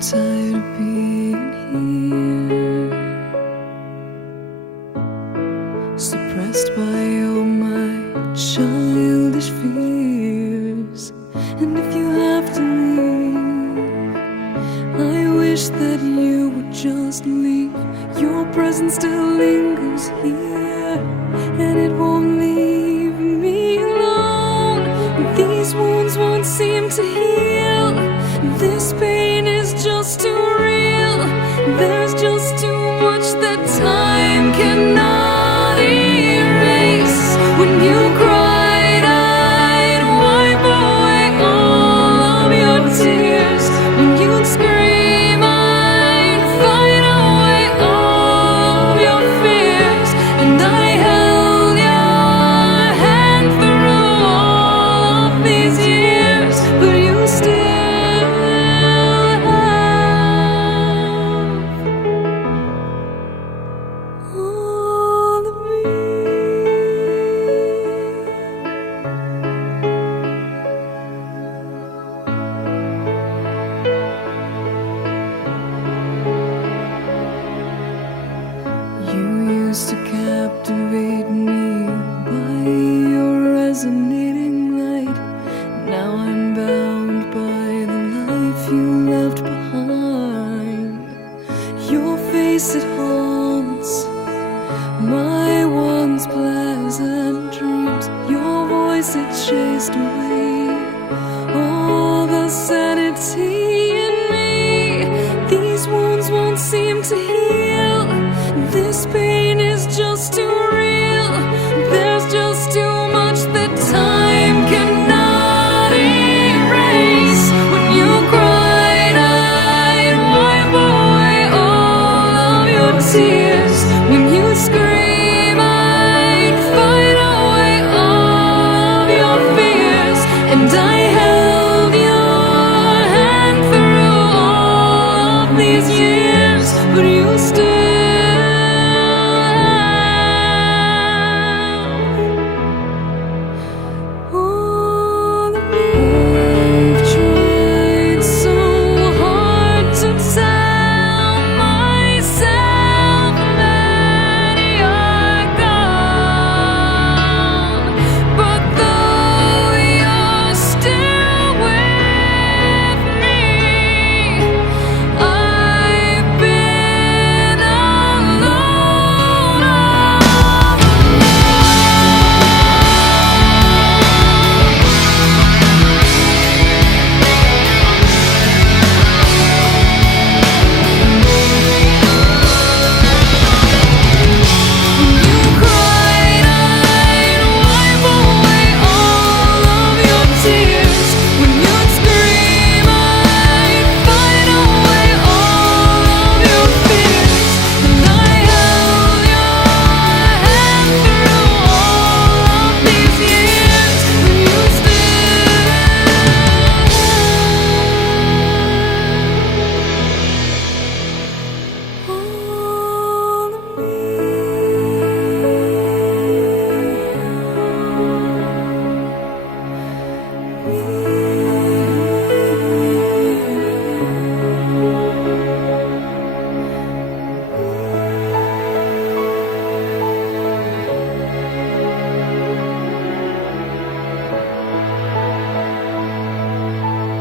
tired of being here, suppressed by all my childish fears. And if you have to leave, I wish that you would just leave. Your presence still lingers here, and it won't leave me alone. These wounds won't seem to heal. This pain is just too real. There's just too much that time cannot erase. When you cried, I'd wipe away all of your tears. When you'd scream, I'd fight away all of your fears. And I held your hand through all of these years, but you still all of me. You used to captivate me by your resonating light. Now I'm bound by the life you left behind. Your face, it haunts my once pleasant dreams. Your voice, it chased away all the sanity in me. These wounds won't seem to heal. This pain is just too real. There's just too much that time cannot erase. When you cried, I'd wipe away all of your tears. When you scream, I'd fight away all of your fears. And I held your hand through all of these years, but you still